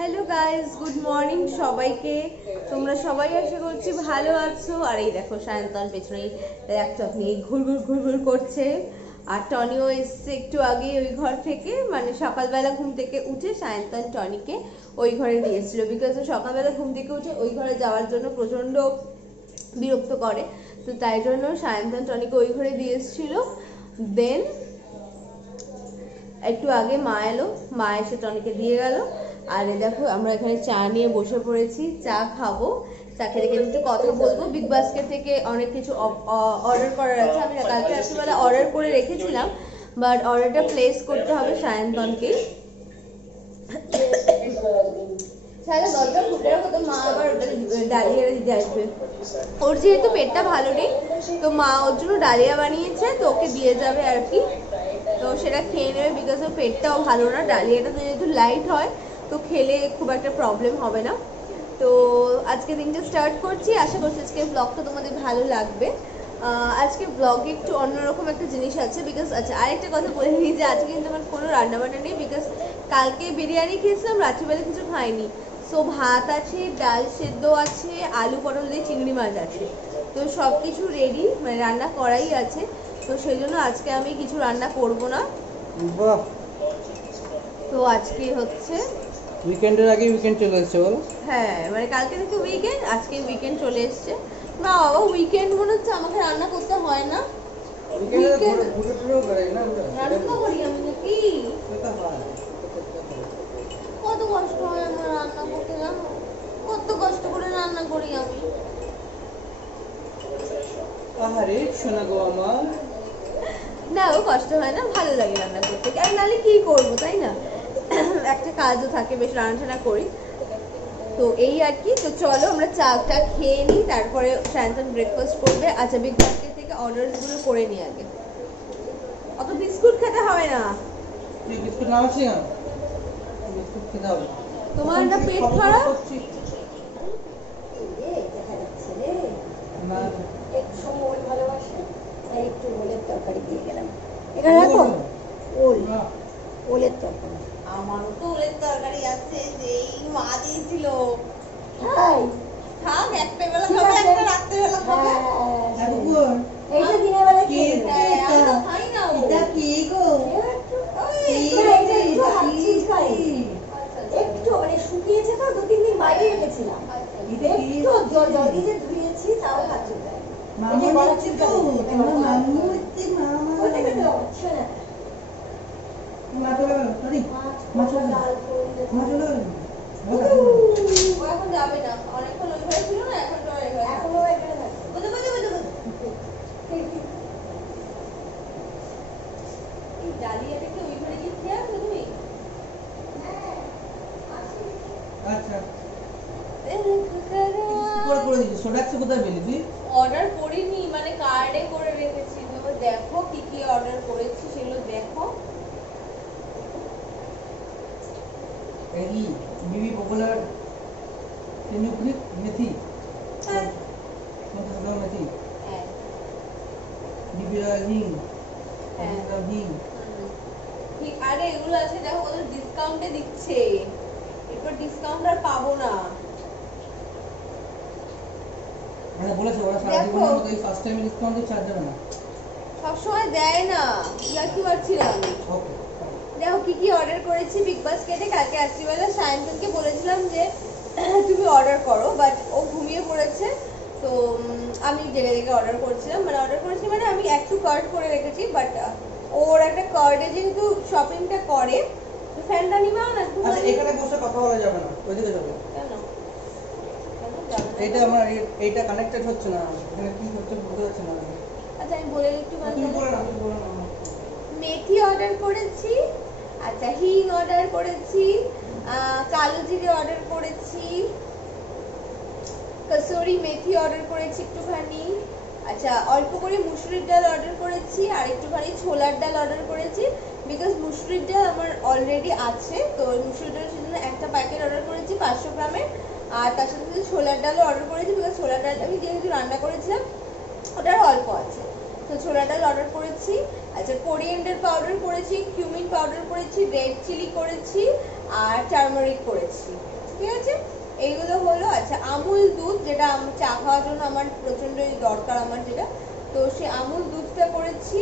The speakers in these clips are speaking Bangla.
হ্যালো গাইস, গুড মর্নিং সবাইকে। তোমরা সবাই আশা করছি ভালো আছো। আর এই দেখো সায়ন্তন পেছনে ল্যাপটপ নিয়ে ঘুরঘুর ঘুরঘুর করছে। আর টনিও এসছে একটু আগে ওই ঘর থেকে, মানে সকালবেলা ঘুম থেকে উঠে সায়ন্তন টনিকে ওই ঘরে নিয়ে এসেছিলো। বিকজ সকালবেলা ঘুম থেকে উঠে ওই ঘরে যাওয়ার জন্য প্রচণ্ড বিরক্ত করে, তো তাই জন্য সায়ন্তন টনিকে ওই ঘরে দিয়ে এসেছিলো। দেন একটু আগে মা এলো, মা এসে টনিকে দিয়ে গেল। আর দেখো আমরা এখানে চা নিয়ে বসে পড়েছি, চা খাবো। চা খেতে খেতে একটু কথা বলবো। বিগ বাস্কেট থেকে অনেক কিছু অর্ডার করার আছে। আমি কালকে রাত্রিবেলা অর্ডার করে রেখেছিলাম, বাট অর্ডারটা প্লেস করতে হবে সায়ন্তনকে। দরজা খুলে রাখো, তো মা আবার ডালিয়া দিতে আসবে। ওর যেহেতু পেটটা ভালো নেই, তো মা ওর জন্য ডালিয়া বানিয়েছে, তো ওকে দিয়ে যাবে আর কি। তো সেটা খেয়ে নেবে, বিকজ ওর পেটটাও ভালো না। ডালিয়াটা তো যেহেতু লাইট হয়, তো খেলে খুব একটা প্রবলেম হবে না। তো আজকে দিনটা স্টার্ট করছি, আশা করছি আজকে ব্লগটা তোমাদের ভালো লাগবে। আজকে ব্লগে একটু অন্যরকম একটা জিনিস আছে, বিকজ আচ্ছা আরেকটা কথা বলে নিই যে আজকে কিন্তু আমার কোনো রান্নাবান্না নেই, বিকজ কালকে বিরিয়ানি খেয়েছিলাম, রাত্রিবেলা কিছু খাইনি। সো ভাত আছে, ডাল সেদ্ধ আছে, আলু পটল দিয়ে চিংড়ি মাছ আছে, তো সব কিছু রেডি, মানে রান্না করাই আছে। তো সেই জন্য আজকে আমি কিছু রান্না করব না। তো আজকে হচ্ছে উইকেন্ডের আগে উইকেন্ড চলে এসেছে বলো। হ্যাঁ, মানে কালকে থেকে উইকেন্ড, আজকে উইকেন্ড চলে এসছে। না বাবা, উইকেন্ড মনে হচ্ছে আমাকে রান্না করতে হয় না। রান্না করি আমি নাকি? কত কষ্ট হয় আমার রান্না করতে জানো? কত কষ্ট করে রান্না করি আমি। আহারে শোনা গো আমার। না ও কষ্ট হয় না, ভালো লাগে রান্না করতে। আর নাহলে কি করবো, তাই না? একটা কাজও থাকে, বেশ রান্না করি। তো এই আর কি। তো চলো আমরা চাটা খেয়ে নিই, তারপরে সায়ন্তন ব্রেকফাস্ট করবে। আচ্ছা, বিগ বাস্কেট থেকে অর্ডারগুলো করে নিই আগে। অত বিস্কুট খেতে হবে না। বিস্কুট নাও আছে না, বিস্কুট খেতে হবে। তোমার না পেট খারাপ? না একটু ওল ভালোবাসে, আর একটু ওলের তরকারি দিয়ে গেলাম। এটা রাখো, ওল, ওলের তরকারি। আমারও তো ওলের তরকারি আছে, যেই মা দিয়েছিল। হাই, থাক, একটা বেলা খাবে, একটা রাত্রেবেলা খাবে। এইটা দিনের বেলা কে খেয়ে নেবে। আমি তো খাই না ও। এটা কি গো? একটু মানে শুকিয়েছে তো, 2-3 দিন বাইরে রেখেছিলাম। একটু জল দিয়ে যে ধুয়েছি, তাও কাজে দেয়। মামা হচ্ছে তো, তোমার মামু হচ্ছে মামা। ওটা কেন হচ্ছে না? ও এখন যাবে না, অনেকক্ষণ ওই ঘরে ছিল না, এখন তো এই ঘরে থাকবে। এখনো এখানে থাকে। বুঝতে বুঝতে বুঝতে বুঝতে। এই ডালিয়াটা কি ওই ঘরে গিয়ে খেয়ে আসবে তুমি? আচ্ছা করে দিচ্ছি। সোডাক্স কোথায় পেলি তুই? অর্ডার করিনি, মানে কার্ডে করে রেখেছি। তুমি দেখো কি কি অর্ডার করেছি, সেগুলো দেখো। এই বিবি পপুলার ফেনুগ্রিক মেথি, হ্যাঁ কোনটা মেথি, হ্যাঁ বিবি হিং, হ্যাঁ। হিং। ঠিক, আরে এগুলো আছে, দেখো কত ডিসকাউন্টে দিচ্ছে। এরপর ডিসকাউন্ট আর পাবো না। মানে বলেছে ওরা সারা জীবনের মতো এই ফার্স্ট টাইম ডিসকাউন্টে ছাড় দেবে না। সবসময় দেয় না, ইয়ার্কি মারছি না আমি। ওকে দেখো কি কি অর্ডার করেছি বিগ বাস্কেটে। কালকে রাত্রিবেলা সায়ন্তনকে বলেছিলাম যে তুমি অর্ডার করো, বাট ও ঘুমিয়ে পড়েছে। তো আমি জেনে দেখে অর্ডার করছিলাম, মানে অর্ডার করেছি, মানে আমি একটু কার্ড করে রেখেছি, বাট ওর একটা কার্ডে যেহেতু শপিংটা করে। তো ফ্যানটা নিবা না একটু? আচ্ছা, এখানে বসে কথা বলা যাবে না, ওইদিকে যাবে। কেন? এইটা আমার এইটা কানেক্টেড হচ্ছে না, এখানে কি হচ্ছে বুঝতে পারছি না। আচ্ছা আমি বলে একটু তুমি বলে না, তুমি বলে না। মেথি অর্ডার করেছি, আচ্ছা হিং অর্ডার করেছি, কালো জিরে অর্ডার করেছি, কসুরি মেথি অর্ডার করেছি একটুখানি, আচ্ছা অল্প করে মুসুরির ডাল অর্ডার করেছি, আর একটুখানি ছোলার ডাল অর্ডার করেছি। বিকজ মুসুরির ডাল আমার অলরেডি আছে, তো ওই মুসুরির ডালের জন্য একটা প্যাকেট অর্ডার করেছি 500 গ্রামের। আর তার সাথে সাথে ছোলার ডালও অর্ডার করেছি, বিকজ ছোলার ডাল আমি যেহেতু রান্না করেছিলাম ওটার অল্প আছে, তো ছোলা ডাল অর্ডার করেছি। আচ্ছা কোরিয়েন্ডার পাউডার করেছি, কিউমিন পাউডার করেছি, রেড চিলি করেছি, আর টার্মারিক করেছি, ঠিক আছে। এইগুলো হলো। আচ্ছা, আমুল দুধ, যেটা চা খাওয়ার জন্য আমার প্রচন্ড দরকার আমার যেটা, তো সে আমুল দুধটা করেছি।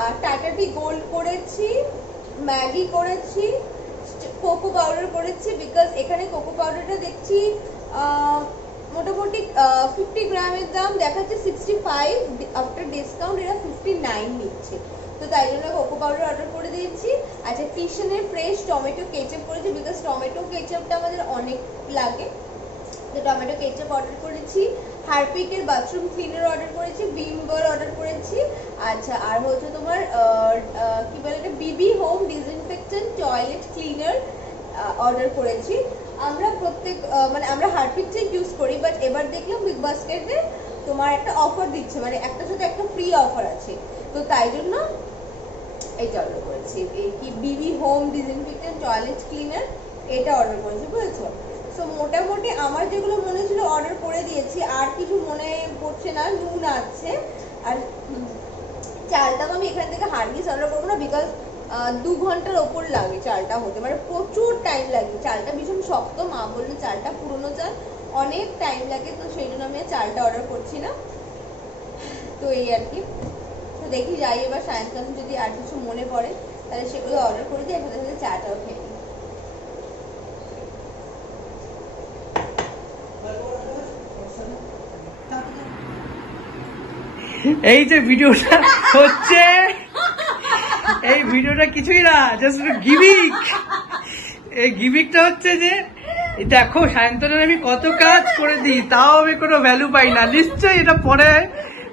আর টাটা টি গোল্ড করেছি, ম্যাগি করেছি, কোকো পাউডার করেছি, বিকজ এখানে কোকো পাউডারটা দেখছি মোটামুটি 50 গ্রামের দাম দেখাচ্ছে 65, আফটার ডিসকাউন্ট এরা 59 নিচ্ছে, তো তাই জন্য কোকো পাউডার অর্ডার করে দিয়েছি। আচ্ছা, কিচেনের ফ্রেশ টমেটো কেচাপ করেছি, বিকজ টমেটো কেচাপটা আমাদের অনেক লাগে, তো টমেটো কেচাপ অর্ডার করেছি। হারপিকের বাথরুম ক্লিনার অর্ডার করেছি, ভিম বার অর্ডার করেছি। আচ্ছা, আর হচ্ছে তোমার কি বলে এটা, BB home disinfectant toilet cleaner order করেছি। আমরা প্রত্যেক মানে আমরা হারপিকটাই ইউজ করি, বাট এবার দেখলাম বিগ বাস্কেটে তোমার একটা অফার দিচ্ছে, মানে একটার সাথে একটা ফ্রি অফার আছে, তো তাই জন্য এইটা অর্ডার করেছি। এই কি BB home disinfectant toilet cleaner, এটা অর্ডার করেছি, বুঝেছো। সো মোটামুটি আমার যেগুলো মনে ছিল অর্ডার করে দিয়েছি, আর কিছু মনে পড়ছে না। নুন আছে, আর চালটাও আমি এখান থেকে হারগিস অর্ডার করবো না, বিকজ 2 ঘন্টার ওপর লাগে চালটা হতে, মানে প্রচুর টাইম লাগে। চালটা ভীষণ শক্ত, মা বললো চালটা পুরোনো চাল, অনেক টাইম লাগে, তো সেই জন্য আমি চালটা অর্ডার করছি না। তো এই আর কি, তো দেখি যাই এবার সায়ন্তন যদি আর কিছু মনে পড়ে তাহলে সেগুলো অর্ডার করে দিই, একসাথে সাথে চাটাও খেয়ে নিই। এই যে ভিডিওটা হচ্ছে, এই ভিডিওটা কিছুই না, জাস্ট গিমিক। এই গিমিকটা হচ্ছে যে দেখো সায়ন্তনের আমি কত কাজ করে দিই, তাও আমি কোনো ভ্যালু পাই না। নিশ্চয়ই এটা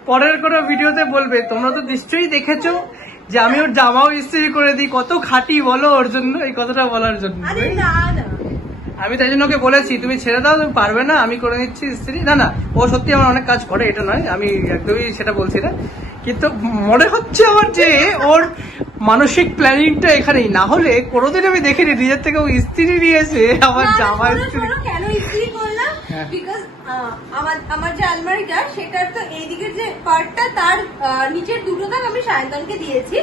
পরের কোনো ভিডিওতে বলবে। তোমরা তো নিশ্চয়ই দেখেছো যে আমি ওর জামাও ইস্ত্রি করে দিই, কত খাটি বলো ওর জন্য, এই কথাটা বলার জন্য। আমি তাই জন্য ওকে বলেছি তুমি ছেড়ে দাও, তুমি পারবে না, আমি করে নিচ্ছি ইস্ত্রি। না না, ও সত্যি আমার অনেক কাজ করে, এটা নয়, আমি একদমই সেটা বলছি না, কিন্তু মনে হচ্ছে আমার যে ওর মানসিক প্ল্যানিংটা এখানেই। না হলে কোনোদিন আমি দেখিনি নিজের থেকে ও ইস্ত্রি নিয়েছে আমার জামা ইস্ত্রি। কেন ইস্ত্রি করলাম, বিকজ আমার যে আলমারিটা সেটার তো এইদিকের যে পার্টটা, তার নিচের দুটো দাগ আমি সায়ন্তনকে দিয়েছি।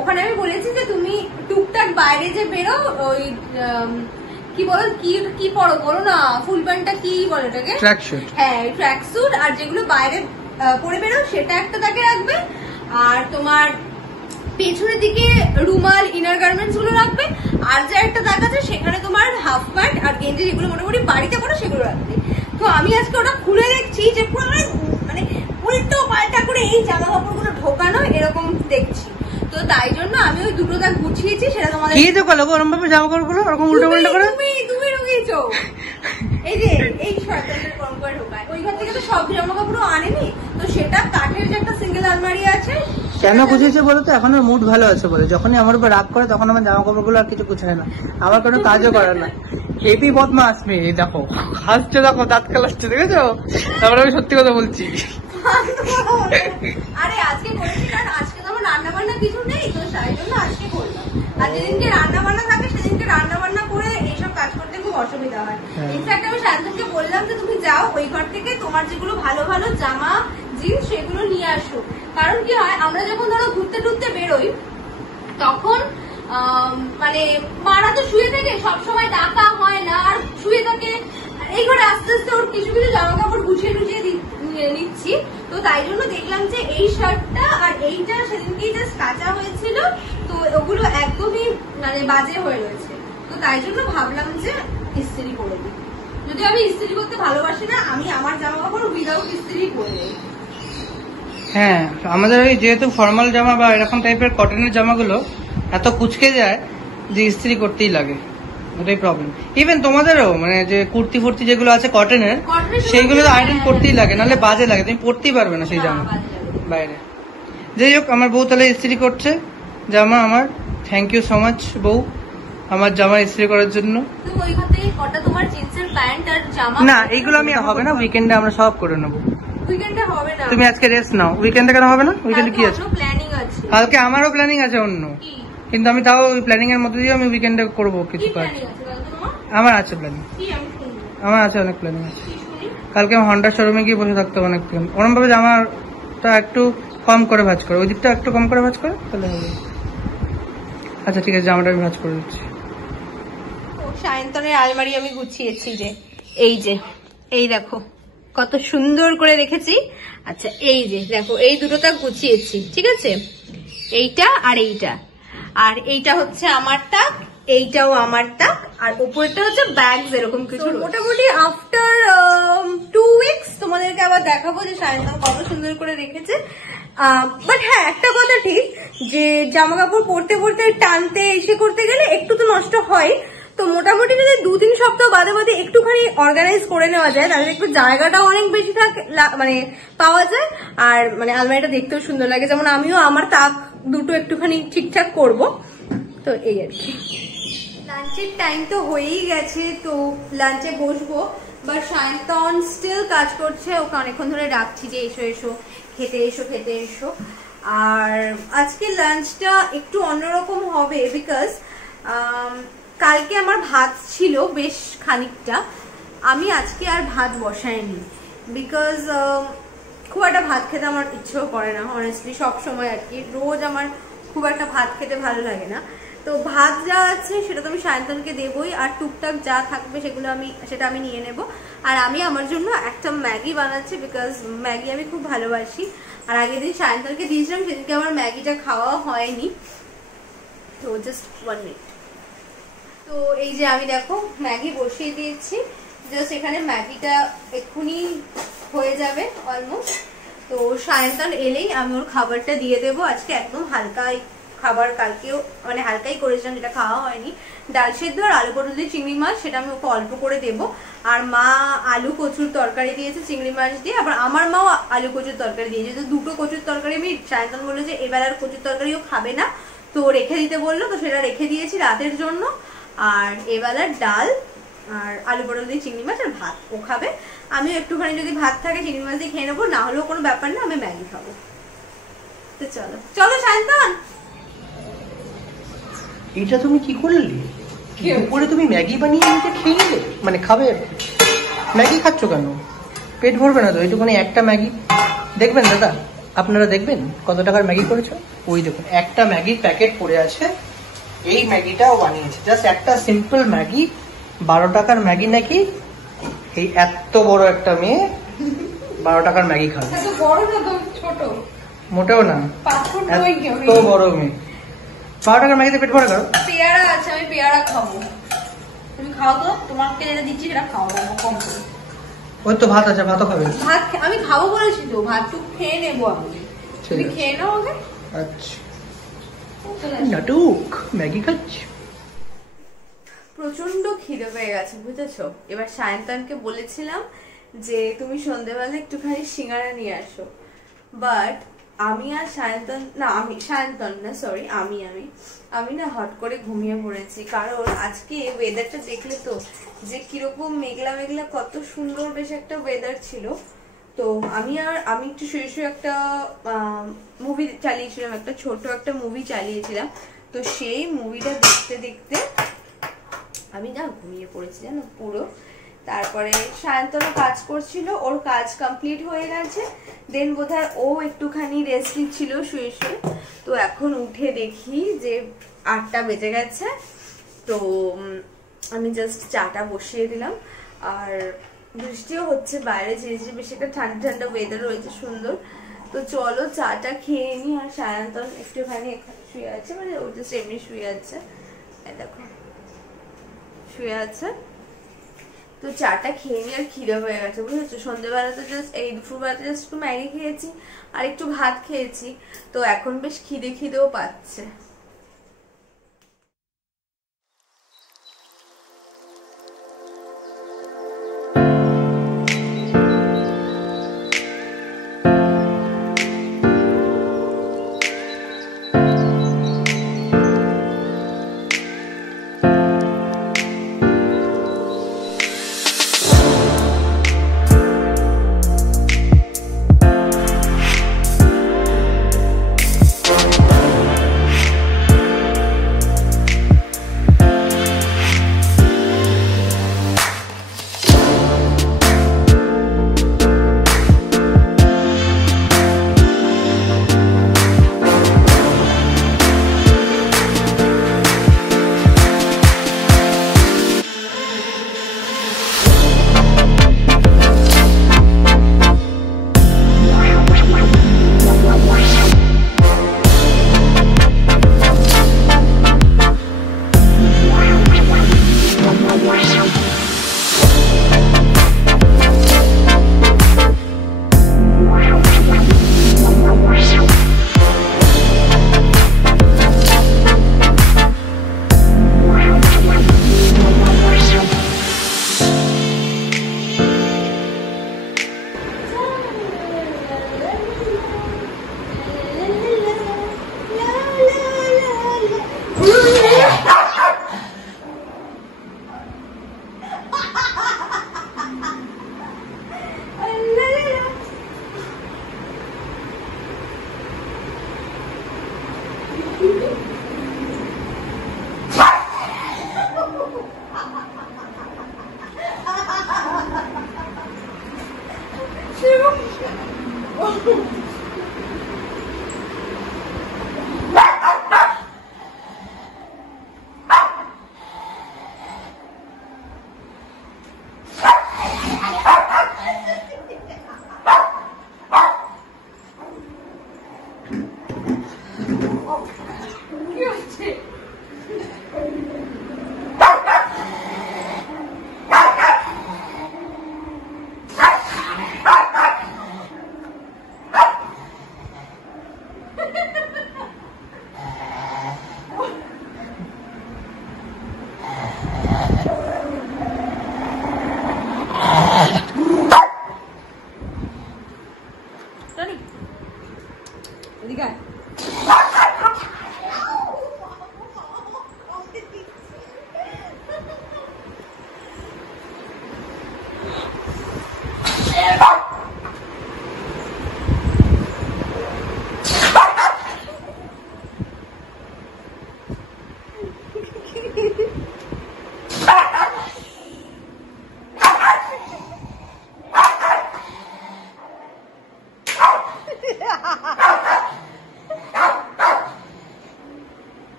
ওখানে আমি বলেছি যে তুমি টুকটাক বাইরে যে বেরো, ওই কি বলো, কি পরো বলো না, ফুল প্যান্টটা কি বলো এটাকে, ট্র্যাকস্যুট। হ্যাঁ, ট্র্যাকস্যুট, আর যেগুলো বাইরে পরে বেরো সেটা একটা দাগে রাখবে, আর তোমার পেছনের দিকে রুমাল ইনার গার্মেন্টস গুলো রাখবে, আর যে একটা দাগ আছে সেখানে তোমার হাফ প্যান্ট আর গেঞ্জি যেগুলো মোটামুটি বাড়িতে পরে সেগুলো রাখবে। তো আমি আজকে ওটা খুলে দেখছি যে পুরো মানে উল্টো পাল্টা করে এই জামা কাপড়গুলো ঢোকানো এরকম দেখছি, তো তাই জন্য আমি ওই দুটো দাগ গুছিয়েছি। সেটা তোমাদের কি তো করলো ওরকম ভাবে জামা কাপড়গুলো ওরকম উল্টো পাল্টা করে তুমি ঢুকিয়েছো, এই যে এই শয়তানের কম করে ঢোকায়। ওইখান থেকে তো সব জামা কাপড়ও আনেনি, তো সেটা কাঠের যে একটা সিঙ্গেল আলমারি আছে। কেন গুছিয়েছে বলতো, এখন ওর মুড ভালো আছে বলে। যখনই আমার উপর রাগ করে তখন আমার জামা কাপড়গুলো আর কিছু গুছায় না, আমার কোনো কাজও করে না। হেভি বদমাস মেয়ে, দেখো হাসছে, দেখো দাঁত কালাচ্ছে, দেখেছো। তারপরে আমি সত্যি কথা বলছি। আরে আজকে করেছি, কারণ আজকে তো আমার রান্না বান্না কিছু নেই, তো সেই জন্য আজকে করলাম। আর যেদিনকে রান্না বান্না থাকে সেদিনকে রান্না বান্না করে এইসব কাজ করতে খুব অসুবিধা হয়। ইনফ্যাক্ট আমি শান্তকে বললাম যে তুমি যাও ওই ঘর থেকে তোমার যেগুলো ভালো ভালো জামা জিন্স সেগুলো নিয়ে আসো, কারণ কি হয় আমরা যখন ধরো ঘুরতে টুরতে বেরোই তখন মানে মারা তো শুয়ে থাকে, সবসময় ডাকা হয় না, আর শুয়ে থাকে। এই ঘরে আস্তে আস্তে ওর কিছু কিছু জামা কাপড় গুছিয়ে টুছিয়ে নিচ্ছি, তো তাই জন্য দেখলাম যে এই শার্টটা আর এইটা সেদিনকেই জাস্ট কাঁচা হয়েছিল, তো ওগুলো একদমই মানে বাজে হয়ে রয়েছে, তো তাই জন্য ভাবলাম যে ইস্ত্রি করে দিই। যদি আমি ইস্ত্রি করতে ভালোবাসি না, আমি আমার জামা কাপড় উইদাউট ইস্ত্রি করে দিই। হ্যাঁ, আমাদের ওই যেহেতু ফর্মাল জামা বা এরকম টাইপের কটনের জামাগুলো এত কুচকে যায় যে ইস্ত্রি করতেই লাগে, ওটাই প্রবলেম। ইভেন তোমাদেরও মানে যে কুর্তি ফুর্তি যেগুলো আছে কটনের, সেইগুলো তো আয়রন করতেই লাগে, নাহলে বাজে লাগে, তুমি পরতেই পারবে না সেই জামা বাইরে। যাই হোক, আমার বউ তাহলে ইস্ত্রি করছে জামা আমার। থ্যাংক ইউ সো মাচ বউ, আমার জামা ইস্ত্রি করার জন্য। না, এইগুলো আমি হবে না, উইকেন্ডে আমরা সব করে নেবো। উইকেন্ডে হবে না, তুমি আজকে রেস্ট নাও। উইকেন্ডে কেন হবে না? উইকেন্ডে কি আছে? প্ল্যানিং আছে কালকে আমারও প্ল্যানিং আছে অন্য, কিন্তু আমি তাও ওই প্ল্যানিং এর মধ্যে দিয়ে আমি উইকেন্ডে করবো কিছু কাজ। আমার আছে প্ল্যানিং, আমার আছে অনেক প্ল্যানিং আছে। কালকে আমি হন্ডা শোরুমে গিয়ে বসে থাকতে অনেক প্ল্যান। ওরম ভাবে জামাটা একটু কম করে ভাঁজ করে, ওই দিকটা একটু কম করে ভাঁজ করে তাহলে হবে। আচ্ছা ঠিক আছে, জামাটা আমি ভাঁজ করে দিচ্ছি। সায়ন্তনের আলমারি আমি গুছিয়েছি যে এই দেখো কত সুন্দর করে রেখেছি। আচ্ছা এই যে দেখো এই দুটোটা গুছিয়েছি, ঠিক আছে, এইটা আর এইটা হচ্ছে আমার তাক, এইটাও আমার তাক, আর উপরটা হচ্ছে ব্যাগ এরকম কিছু। মোটামুটি আফটার 2 উইকস তোমাদেরকে আবার দেখাবো যে সায়ন্তন কত সুন্দর করে রেখেছে। বাট হ্যাঁ, একটা কথা ঠিক যে জামা কাপড় পরতে পরতে টানতে এসে করতে গেলে একটু তো নষ্ট হয়। তো মোটামুটি যদি 2-3 সপ্তাহ বাদে বাদে একটুখানি অর্গানাইজ করে নেওয়া যায় তাহলে একটু জায়গাটাও অনেক বেশি থাকে, মানে পাওয়া যায়, আর মানে আলমারিটা দেখতেও সুন্দর লাগে। যেমন আমিও আমার তাক দুটো একটুখানি ঠিকঠাক করব। তো এই আর কি। লাঞ্চের টাইম তো হয়েই গেছে, তো লাঞ্চে বসবো, বাট সায়ন্তন স্টিল কাজ করছে। ওকে অনেকক্ষণ ধরে ডাকছি যে এসো এসো, খেতে এসো। আর আজকে লাঞ্চটা একটু অন্যরকম হবে বিকজ কালকে আমার ভাত ছিল বেশ খানিকটা, আমি আজকে আর ভাত বসাইনি বিকজ খুব একটা ভাত খেতে আমার ইচ্ছেও করে না অনেস্টলি, সব সময় আর কি। রোজ আমার খুব একটা ভাত খেতে ভালো লাগে না। তো ভাত যা আছে সেটা তো আমি সায়ন্তনকে দেবই, আর টুকটাক যা থাকবে সেটা আমি নিয়ে নেব। আর আমি আমার জন্য একটা ম্যাগি বানাচ্ছি বিকজ ম্যাগি আমি খুব ভালোবাসি। আর আগের দিন সায়ন্তনকে দিয়েছিলাম, সেদিনকে আমার ম্যাগিটা খাওয়া হয়নি। তো জাস্ট 1 মিনিট। তো এই যে আমি দেখো ম্যাগি বসিয়ে দিয়েছি, জাস্ট এখানে ম্যাগিটা এক্ষুনি হয়ে যাবে অলমোস্ট। তো সায়ন্তন এলেই আমি ওর খাবারটা দিয়ে দেবো। আজকে একদম হালকাই খাবার, কালকেও মানে হালকাই করেছিলাম, যেটা খাওয়া হয়নি। ডাল সেদ্ধ আর আলু পটল দিয়ে চিংড়ি মাছ, সেটা আমি ওকে অল্প করে দেবো। আর মা আলু কচুর তরকারি দিয়েছে চিংড়ি মাছ দিয়ে, আবার আমার মাও আলু কচুর তরকারি দিয়েছে। তো দুটো কচুর তরকারি আমি, সায়ন্তন বললো যে এবার আর কচুর তরকারিও খাবে না, তো রেখে দিতে বললো, তো সেটা রেখে দিয়েছি রাতের জন্য। আর এবেলার ডাল আর আলু পটল দিয়ে চিংড়ি মাছ আর ভাত ও খাবে। আমিও একটুখানি যদি ভাত থাকে চিংড়ি মাছ দিয়ে খেয়ে নেবো, না হলেও কোনো ব্যাপার না, আমি ম্যাগি খাবো। তো চলো সায়ন্তন। এটা তুমি কি করলে? দুপুরে তুমি ম্যাগি বানিয়ে নিতে খেয়ে নিলে, মানে খাবে? ম্যাগি খাচ্ছ কেন? পেট ভরবে না তো? এইটুকুনি একটা ম্যাগি দেখবেন দাদা, আপনারা দেখবেন কত টাকার ম্যাগি করেছো। ওই দেখুন একটা ম্যাগির প্যাকেট পড়ে আছে, এই ম্যাগিটাও বানিয়েছে। জাস্ট একটা সিম্পল ম্যাগি, 12 টাকার ম্যাগি নাকি। এই এত বড় একটা মেয়ে 12 টাকার ম্যাগি খাবে? ছোট মোটেও না, এত বড় মেয়ে 12 টাকার ম্যাগিতে পেট ভরা করো। পেয়ারা আছে, আমি পেয়ারা খাবো, তুমি খাও তো। তোমাকে যেটা দিচ্ছি সেটা খাও কম করে। ওই তো ভাত আছে, ভাতও খাবে? ভাত আমি খাবো বলেছি তো, ভাত টুক খেয়ে নেবো আমি, তুমি খেয়ে নাও আগে। আচ্ছা নাটক, ম্যাগি খাচ্ছি। প্রচন্ড খিদে পেয়ে গেছে বুঝেছো। এবার সায়ন্তনকে বলেছিলাম যে তুমি সন্ধ্যেবেলা একটুখানি সিঙ্গারা নিয়ে আসো, বাট আমি আর আমি না হট করে ঘুমিয়ে পড়েছি। কারণ আজকে ওয়েদারটা দেখলে তো যে কিরকম মেঘলা মেঘলা, কত সুন্দর বেশ একটা ওয়েদার ছিল। তো আমি একটু শুয়ে একটা মুভি চালিয়েছিলাম, একটা ছোট একটা মুভি চালিয়েছিলাম। তো সেই মুভিটা দেখতে দেখতে আমি না ঘুমিয়ে পড়েছি জানো পুরো। তারপরে সায়ন্তন কাজ করছিল, ওর কাজ কমপ্লিট হয়ে গেছে, দেন বোধহয় ও একটুখানি রেস্ট নিচ্ছিল শুয়ে শুয়ে। তো এখন উঠে দেখি যে 8টা বেজে গেছে। তো আমি জাস্ট চাটা বসিয়ে দিলাম, আর বৃষ্টিও হচ্ছে বাইরে, যে বেশ একটা ঠান্ডা ঠান্ডা ওয়েদার রয়েছে সুন্দর। তো চলো চাটা খেয়ে নি। আর সায়ন্তন একটুখানি শুয়ে আছে, মানে ও জাস্ট এমনি শুয়ে আছে, দেখো শুয়ে আছে। তো চাটা খেয়ে নি, আর খিদে হয়ে গেছে বুঝেছো। সন্ধ্যেবেলা তো জাস্ট এই দুপুরবেলাতে জাস্ট একটু ম্যাগি খেয়েছি আর একটু ভাত খেয়েছি, তো এখন বেশ খিদেও পাচ্ছে।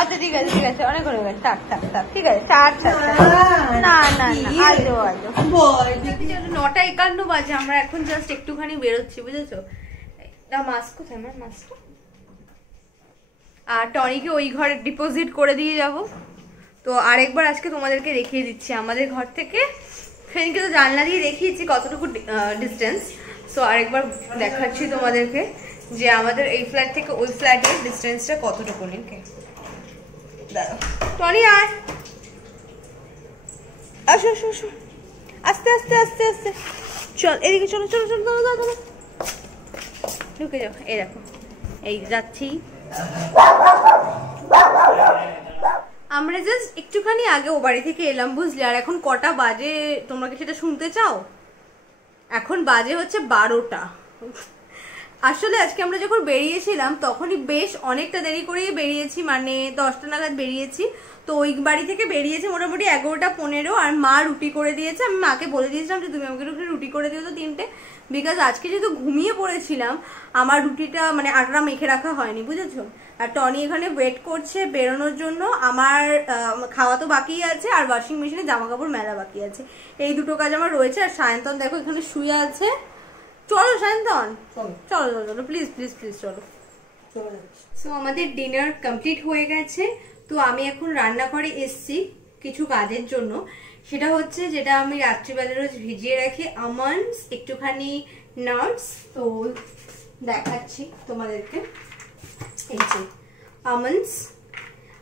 আচ্ছা ঠিক আছে অনেক হয়ে গেছে, থাক ঠিক আছে, ছাড় না 9:51 বাজে। আমরা এখন জাস্ট একটুখানি বেরোচ্ছি, বুঝেছো? মাস্ক কোথায় আমার? মাস্ক আর টনিকে ওই ঘরে ডিপোজিট করে দিয়ে যাব। তো আরেকবার আজকে তোমাদেরকে দেখিয়ে দিচ্ছি আমাদের ঘর থেকে, সেদিনকে তো জানলা দিয়ে দেখিয়েছি কতটুকু ডিস্টেন্স। সো আরেকবার দেখাচ্ছি তোমাদেরকে যে আমাদের এই ফ্ল্যাট থেকে ওই ফ্ল্যাটের ডিস্টেন্সটা কতটুকু। নিকে দাঁড়াও, টনি আয়, আসো আস্তে চল, এদিকে চলো ঢুকে যাও। এই দেখো, এই যাচ্ছি আমরা। জাস্ট একটুখানি আগে ও বাড়ি থেকে এলাম, বুঝলে? আর এখন কটা বাজে তোমরা কি সেটা শুনতে চাও? এখন বাজে হচ্ছে 12টা। আসলে আজকে আমরা যখন বেরিয়েছিলাম তখনই বেশ অনেকটা দেরি করেই বেরিয়েছি, মানে 10টা নাগাদ বেরিয়েছি। তো ওই বাড়ি থেকে বেরিয়েছি মোটামুটি 11:15। আর মা রুটি করে দিয়েছে। আমি মাকে বলে দিয়েছিলাম যে তুমি আমাকে রুটি করে দিও তো 3টে, বিকজ আজকে যেহেতু ঘুমিয়ে পড়েছিলাম আমার রুটিটা মানে আটা মেখে রাখা হয়নি, বুঝেছো? আর টনি এখানে ওয়েট করছে বেরোনোর জন্য। আমার খাওয়া তো বাকি আছে, আর ওয়াশিং মেশিনে জামা কাপড় মেলা বাকি আছে। এই দুটো কাজ আমার রয়েছে। আর সায়ন্তন দেখো এখানে শুয়ে আছে। চলো সায়ন্তন, চলো প্লিজ চলো। সো আমাদের ডিনার কমপ্লিট হয়ে গেছে। তো আমি এখন রান্নাঘরে এসছি কিছু কাজের জন্য। সেটা হচ্ছে যেটা আমি রাত্রিবেলা রোজ ভিজিয়ে রাখি, আমন্ডস, একটুখানি নাটস। তো দেখাচ্ছি তোমাদেরকে, এই যে আমন্ডস।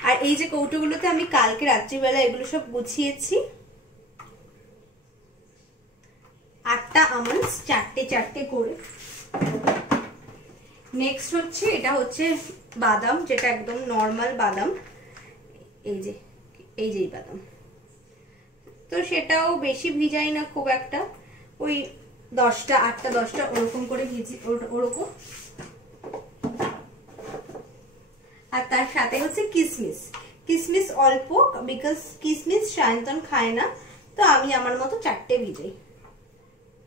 আর এই যে কৌটোগুলোতে আমি কালকে রাত্রিবেলা এগুলো সব গুছিয়েছি। 8টা আমন্ডস, 4টে করে। নেক্সট হচ্ছে এটা হচ্ছে বাদাম, যেটা একদম নর্মাল বাদাম, এই যে বাদাম। তো সেটাও বেশি ভিজাই না খুব একটা, ওই 10টা 8টা 10টা ওরকম করে ভিজি, ওরকম। আর তার সাথে হচ্ছে কিসমিস অল্প, বিকজ কিসমিস সায়ন্তন খায় না। তো আমি আমার মতো 4টে ভিজাই।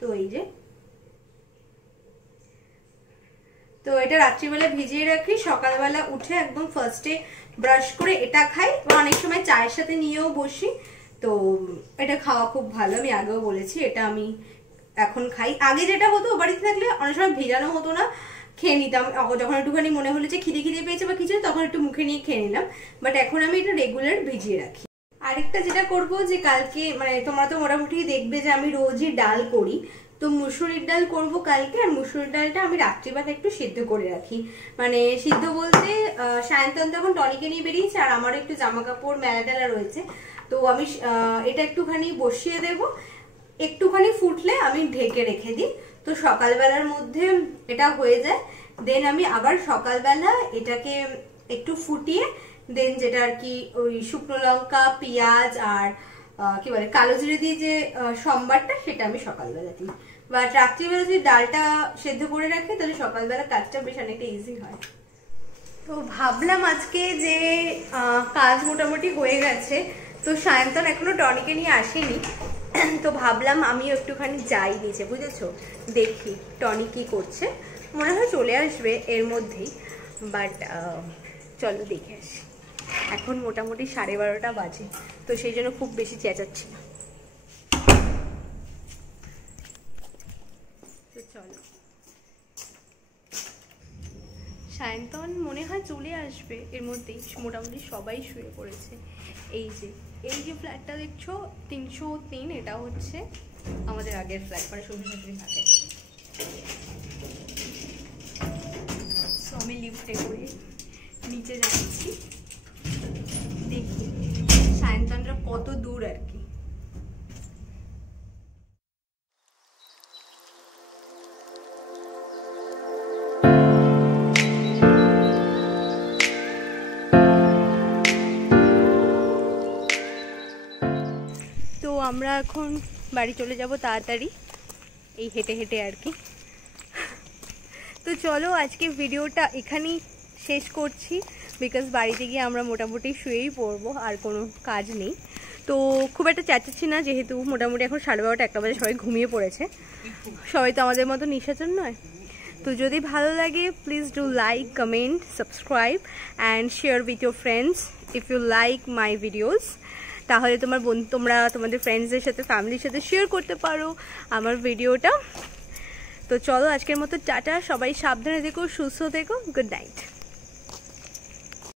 তো এই যে, তো এটা রাত্রিবেলা ভিজিয়ে রাখি, সকালবেলা উঠে একদম ফার্স্টে ব্রাশ করে এটা খাই। অনেক সময় চায়ের সাথে নিয়েও বসি। তো এটা খাওয়া খুব ভালো, আমি আগেও বলেছি। এটা আমি এখন খাই। আগে যেটা হতো বাড়িতে থাকলে অনেক সময় ভিজানো হতো না, খেয়ে নিতাম। যখন একটুখানি মনে হলো যে খিদে পেয়েছে বা কিছু, তখন একটু মুখে নিয়ে খেয়ে নিলাম। বাট এখন আমি এটা রেগুলার ভিজিয়ে রাখি। আরেকটা যেটা করব যে কালকে, মানে তোমরা তো মোটামুটি দেখবে যে আমি রোজই ডাল করি। তো মুসুরির ডাল করব কালকে। আর মুসুরির ডালটা আমি রাত্রিবেলা একটু সিদ্ধ করে রাখি, মানে সিদ্ধ বলতে সায়ন্তন যখন টনিকে নিয়ে বেরিয়েছে আর আমার একটু জামা কাপড় মেলা টেলা রয়েছে। তো আমি এটা একটুখানি বসিয়ে দেব, একটুখানি ফুটলে আমি ঢেকে রেখে দিই। তো সকালবেলার মধ্যে এটা হয়ে যায়। দেন আমি আবার সকালবেলা এটাকে একটু ফুটিয়ে দেন যেটা আর কি ওই শুকনো লঙ্কা, পেঁয়াজ আর কি বলে কালো জিরে দিয়ে যে সম্বারটা, সেটা আমি সকালবেলা দিই। বাট রাত্রিবেলা যদি ডালটা সেদ্ধ করে রাখি তাহলে সকালবেলা কাজটা বেশ অনেকটা ইজি হয়। তো ভাবলাম আজকে যে কাজ মোটামুটি হয়ে গেছে। তো সায়ন্তন এখনো টনিকে নিয়ে আসেনি। তো ভাবলাম আমিও একটুখানি যাই নিচে, বুঝেছো, দেখি টনি কি করছে। মনে হয় চলে আসবে এর মধ্যেই, বাট চলো দেখে আসি। এখন মোটামুটি 12:30 বাজে, তো সেই জন্য খুব বেশি চেঁচাচ্ছি না। তো চলো, সায়ন্তন মনে হয় চলে আসবে এর মধ্যেই। মোটামুটি সবাই শুয়ে পড়েছে। এই যে ফ্ল্যাটটা দেখছো 303, এটা হচ্ছে আমাদের আগের ফ্ল্যাট, মানে শ্বশুর শাশুড়ি থাকে। সো আমি লিফটে করে নিচে যাচ্ছি, দেখি সায়ন্তনরা কত দূর আর কি। তো আমরা এখন বাড়ি চলে যাব তাড়াতাড়ি, এই হেঁটে হেঁটে আর কি। তো চলো আজকে ভিডিওটা এখানেই শেষ করছি, বিকজ বাড়িতে গিয়ে আমরা মোটামুটি শুয়েই পড়বো, আর কোনো কাজ নেই। তো খুব একটা চেঁচাচ্ছি না, যেহেতু মোটামুটি এখন 12:30 1টা বাজে, সবাই ঘুমিয়ে পড়েছে। সবাই তো আমাদের মতো নিশাচর নয়। তো যদি ভালো লাগে please do like, comment, subscribe and share with your friends if you like my videos. তাহলে তোমরা তোমাদের ফ্রেন্ডসদের সাথে, ফ্যামিলির সাথে শেয়ার করতে পারো আমার ভিডিওটা। তো চলো আজকের মতো টাটা, সবাই সাবধানে থেকো, সুস্থ থেকো, গুড নাইট।